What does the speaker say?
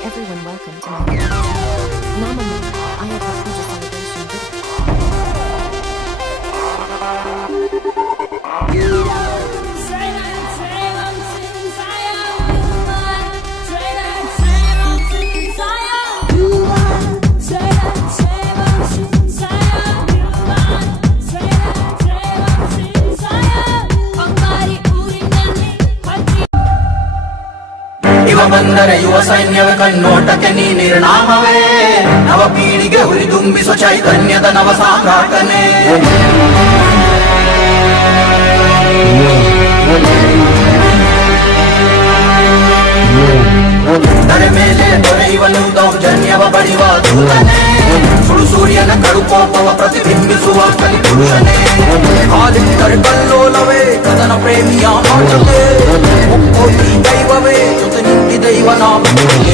everyone, welcome to my channel. Namama, I have a puja celebration video. ಇವ ಬಂದರೆ ಯುವ ಸೈನ್ಯವ ಕಣ್ಣೋಟಕ್ಕೆ ನೀ ನಿರ್ನಾಮವೇ ನವ ಪೀಳಿಗೆ ಹುರಿದುಂಬಿಸೋ ಚೈತನ್ಯದ ನವ ಸಾಮ್ರಾಟನೆ ದರೆ ಮೇಲೆ ದೊರೆಯುವನು ದೌರ್ಜನ್ಯವ ಬಡಿವ ದೂತನೆ ಸುಳು ಸೂರ್ಯನ ಕಡುಕೋಪವ ಪ್ರತಿಬಿಂಬಿಸುವ ಕಲಿಪುರುಷನೇ ಕಾಲಿಟ್ಟರೆ ಕಲ್ಲೋಲವೇ ಕದನ ಪ್ರೇಮಿಯ ಮಾಟಲೇ ಒಕ್ಕೋಟಿ ದೈವವೇ ಜೊತೆ ನಿಂತಿದೆ ಇವನ